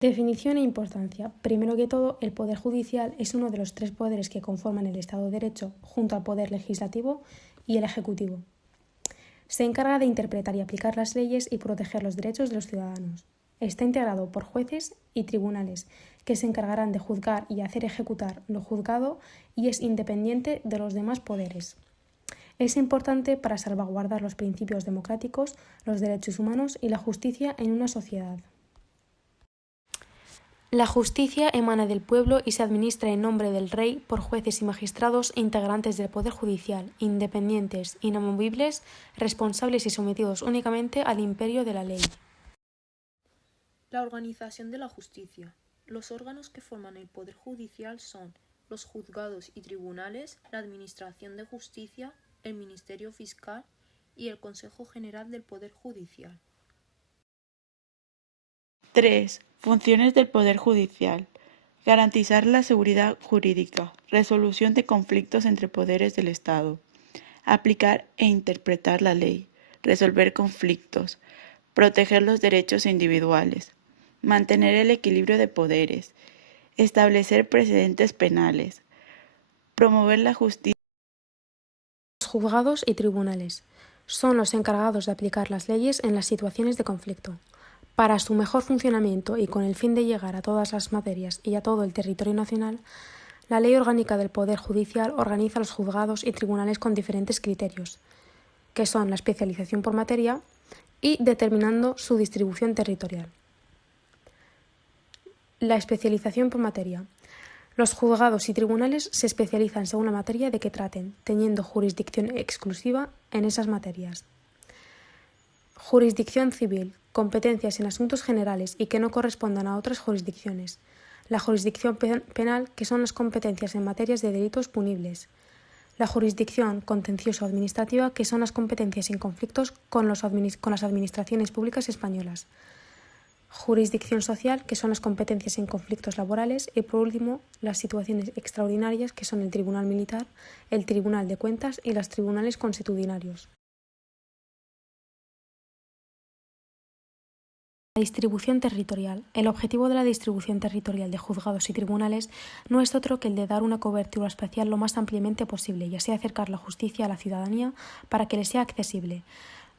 Definición e importancia. Primero que todo, el Poder Judicial es uno de los tres poderes que conforman el Estado de Derecho, junto al Poder Legislativo y el Ejecutivo. Se encarga de interpretar y aplicar las leyes y proteger los derechos de los ciudadanos. Está integrado por jueces y tribunales, que se encargarán de juzgar y hacer ejecutar lo juzgado, y es independiente de los demás poderes. Es importante para salvaguardar los principios democráticos, los derechos humanos y la justicia en una sociedad. La justicia emana del pueblo y se administra en nombre del rey por jueces y magistrados e integrantes del Poder Judicial, independientes, inamovibles, responsables y sometidos únicamente al imperio de la ley. La organización de la justicia. Los órganos que forman el Poder Judicial son los juzgados y tribunales, la Administración de Justicia, el Ministerio Fiscal y el Consejo General del Poder Judicial. 3. Funciones del Poder Judicial. Garantizar la seguridad jurídica, resolución de conflictos entre poderes del Estado, aplicar e interpretar la ley, resolver conflictos, proteger los derechos individuales, mantener el equilibrio de poderes, establecer precedentes penales, promover la justicia. Los juzgados y tribunales son los encargados de aplicar las leyes en las situaciones de conflicto. Para su mejor funcionamiento y con el fin de llegar a todas las materias y a todo el territorio nacional, la Ley Orgánica del Poder Judicial organiza los juzgados y tribunales con diferentes criterios, que son la especialización por materia y determinando su distribución territorial. La especialización por materia. Los juzgados y tribunales se especializan según la materia de que traten, teniendo jurisdicción exclusiva en esas materias. Jurisdicción civil. Competencias en asuntos generales y que no correspondan a otras jurisdicciones. La jurisdicción penal, que son las competencias en materias de delitos punibles. La jurisdicción contencioso-administrativa, que son las competencias en conflictos con las administraciones públicas españolas. Jurisdicción social, que son las competencias en conflictos laborales. Y por último, las situaciones extraordinarias, que son el Tribunal Militar, el Tribunal de Cuentas y los tribunales consuetudinarios. La distribución territorial. El objetivo de la distribución territorial de juzgados y tribunales no es otro que el de dar una cobertura espacial lo más ampliamente posible y así acercar la justicia a la ciudadanía para que le sea accesible.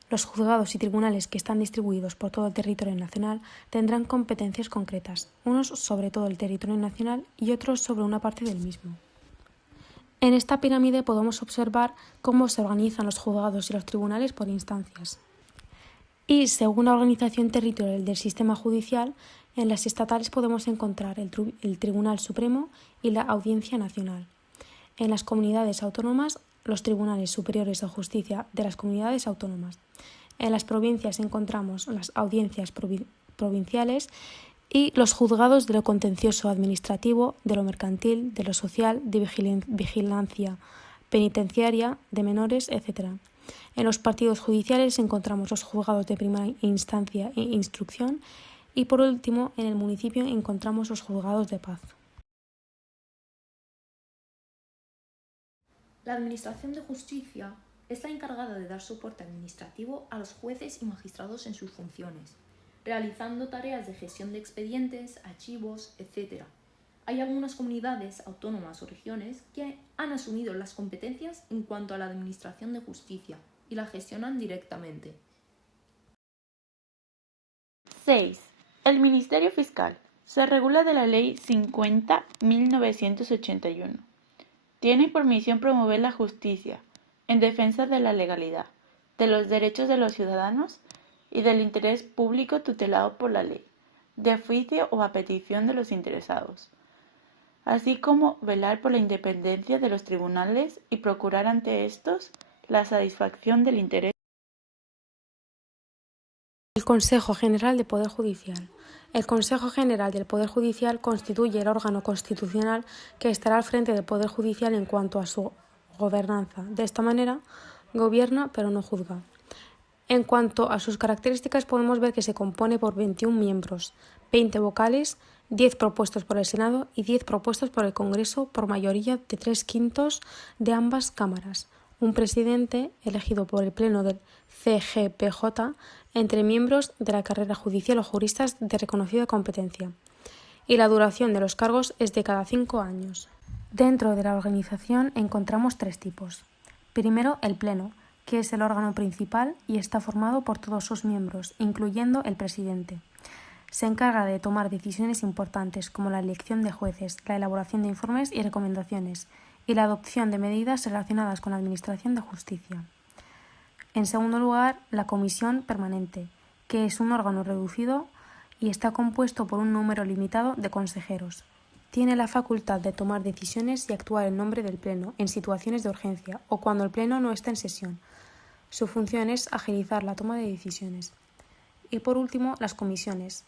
Los juzgados y tribunales que están distribuidos por todo el territorio nacional tendrán competencias concretas, unos sobre todo el territorio nacional y otros sobre una parte del mismo. En esta pirámide podemos observar cómo se organizan los juzgados y los tribunales por instancias. Y según la organización territorial del sistema judicial, en las estatales podemos encontrar el Tribunal Supremo y la Audiencia Nacional. En las comunidades autónomas, los tribunales superiores de justicia de las comunidades autónomas. En las provincias encontramos las audiencias provinciales y los juzgados de lo contencioso administrativo, de lo mercantil, de lo social, de vigilancia penitenciaria, de menores, etc. En los partidos judiciales encontramos los juzgados de primera instancia e instrucción y, por último, en el municipio encontramos los juzgados de paz. La Administración de Justicia es la encargada de dar soporte administrativo a los jueces y magistrados en sus funciones, realizando tareas de gestión de expedientes, archivos, etc. Hay algunas comunidades autónomas o regiones que han asumido las competencias en cuanto a la Administración de Justicia y la gestionan directamente. 6. El Ministerio Fiscal. Se regula de la Ley 50.1981. Tiene por misión promover la justicia, en defensa de la legalidad, de los derechos de los ciudadanos y del interés público tutelado por la ley, de oficio o a petición de los interesados, así como velar por la independencia de los tribunales y procurar ante estos la satisfacción del interés. El Consejo General del Poder Judicial. El Consejo General del Poder Judicial constituye el órgano constitucional que estará al frente del Poder Judicial en cuanto a su gobernanza. De esta manera, gobierna pero no juzga. En cuanto a sus características, podemos ver que se compone por 21 miembros, 20 vocales, 10 propuestos por el Senado y 10 propuestos por el Congreso por mayoría de 3/5 de ambas cámaras. Un presidente elegido por el Pleno del CGPJ entre miembros de la carrera judicial o juristas de reconocida competencia. y la duración de los cargos es de cada 5 años. Dentro de la organización encontramos 3 tipos. Primero, el Pleno, que es el órgano principal y está formado por todos sus miembros, incluyendo el presidente. Se encarga de tomar decisiones importantes como la elección de jueces, la elaboración de informes y recomendaciones, y la adopción de medidas relacionadas con la administración de justicia. En segundo lugar, la Comisión Permanente, que es un órgano reducido y está compuesto por un número limitado de consejeros. Tiene la facultad de tomar decisiones y actuar en nombre del Pleno en situaciones de urgencia o cuando el Pleno no está en sesión. Su función es agilizar la toma de decisiones. Y por último, las comisiones.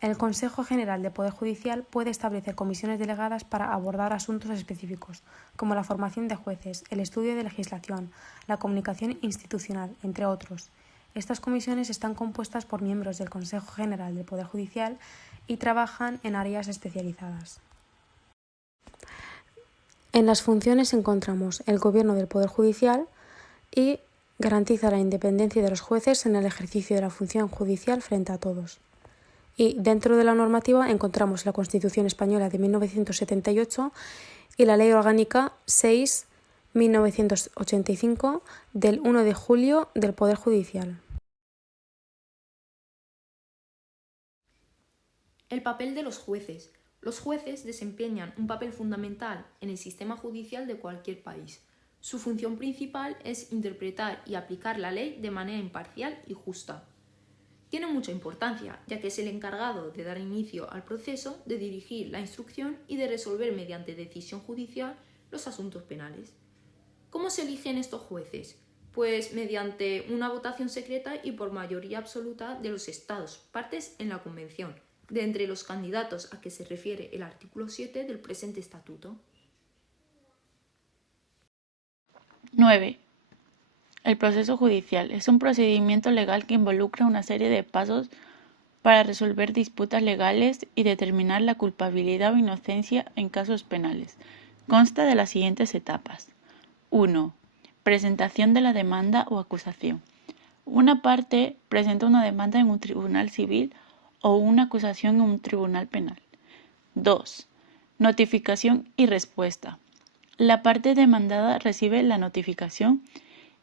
El Consejo General de Poder Judicial puede establecer comisiones delegadas para abordar asuntos específicos, como la formación de jueces, el estudio de legislación, la comunicación institucional, entre otros. Estas comisiones están compuestas por miembros del Consejo General del Poder Judicial y trabajan en áreas especializadas. En las funciones encontramos el gobierno del Poder Judicial y garantiza la independencia de los jueces en el ejercicio de la función judicial frente a todos. Y dentro de la normativa encontramos la Constitución Española de 1978 y la Ley Orgánica 6/1985 del 1 de julio del Poder Judicial. El papel de los jueces. Los jueces desempeñan un papel fundamental en el sistema judicial de cualquier país. Su función principal es interpretar y aplicar la ley de manera imparcial y justa. Tiene mucha importancia, ya que es el encargado de dar inicio al proceso, de dirigir la instrucción y de resolver mediante decisión judicial los asuntos penales. ¿Cómo se eligen estos jueces? Pues mediante una votación secreta y por mayoría absoluta de los Estados partes en la Convención, de entre los candidatos a que se refiere el artículo 7 del presente estatuto. 9. El proceso judicial es un procedimiento legal que involucra una serie de pasos para resolver disputas legales y determinar la culpabilidad o inocencia en casos penales. Consta de las siguientes etapas. 1. Presentación de la demanda o acusación. Una parte presenta una demanda en un tribunal civil o una acusación en un tribunal penal. 2. Notificación y respuesta. La parte demandada recibe la notificación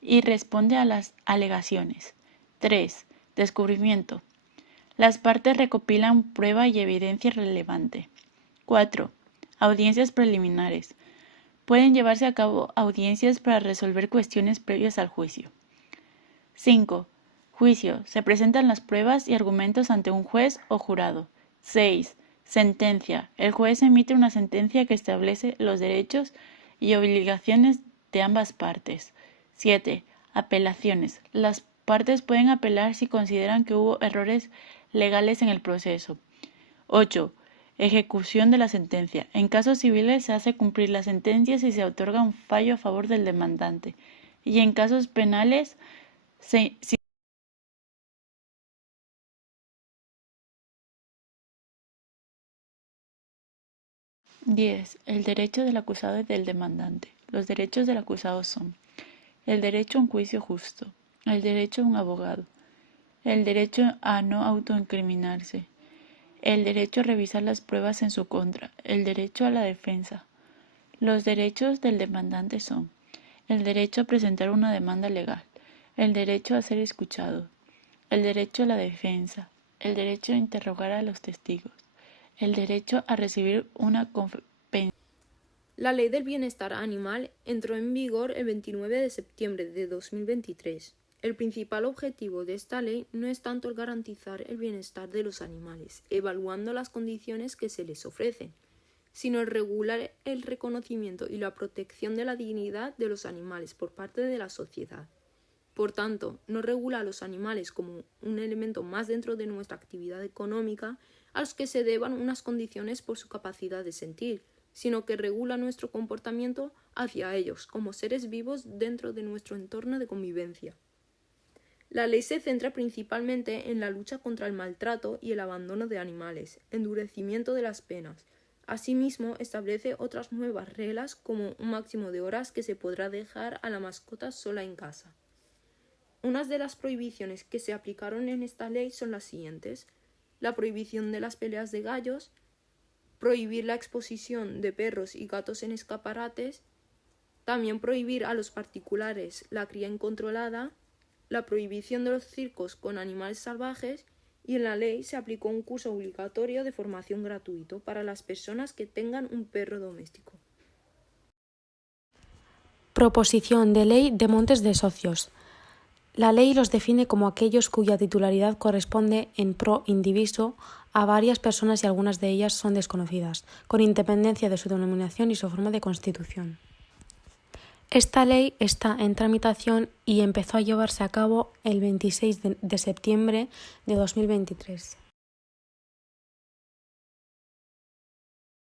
y responde a las alegaciones. 3. Descubrimiento. Las partes recopilan prueba y evidencia relevante. 4. Audiencias preliminares. Pueden llevarse a cabo audiencias para resolver cuestiones previas al juicio. 5. Juicio. Se presentan las pruebas y argumentos ante un juez o jurado. 6. Sentencia. El juez emite una sentencia que establece los derechos y obligaciones de ambas partes. 7. Apelaciones. Las partes pueden apelar si consideran que hubo errores legales en el proceso. 8. Ejecución de la sentencia. En casos civiles se hace cumplir la sentencia si se otorga un fallo a favor del demandante. Y en casos penales, si 10. El derecho del acusado y del demandante. Los derechos del acusado son: el derecho a un juicio justo, el derecho a un abogado, el derecho a no autoincriminarse, el derecho a revisar las pruebas en su contra, el derecho a la defensa. Los derechos del demandante son: el derecho a presentar una demanda legal, el derecho a ser escuchado, el derecho a la defensa, el derecho a interrogar a los testigos, el derecho a recibir una compensación. La Ley del Bienestar Animal entró en vigor el 29 de septiembre de 2023. El principal objetivo de esta ley no es tanto el garantizar el bienestar de los animales, evaluando las condiciones que se les ofrecen, sino el regular el reconocimiento y la protección de la dignidad de los animales por parte de la sociedad. Por tanto, no regula a los animales como un elemento más dentro de nuestra actividad económica a los que se deban unas condiciones por su capacidad de sentir, sino que regula nuestro comportamiento hacia ellos como seres vivos dentro de nuestro entorno de convivencia. La ley se centra principalmente en la lucha contra el maltrato y el abandono de animales, endurecimiento de las penas. Asimismo, establece otras nuevas reglas como un máximo de horas que se podrá dejar a la mascota sola en casa. Unas de las prohibiciones que se aplicaron en esta ley son las siguientes: la prohibición de las peleas de gallos, prohibir la exposición de perros y gatos en escaparates, también prohibir a los particulares la cría incontrolada, la prohibición de los circos con animales salvajes, y en la ley se aplicó un curso obligatorio de formación gratuito para las personas que tengan un perro doméstico. Proposición de ley de montes de socios. La ley los define como aquellos cuya titularidad corresponde en pro indiviso a varias personas y algunas de ellas son desconocidas, con independencia de su denominación y su forma de constitución. Esta ley está en tramitación y empezó a llevarse a cabo el 26 de septiembre de 2023.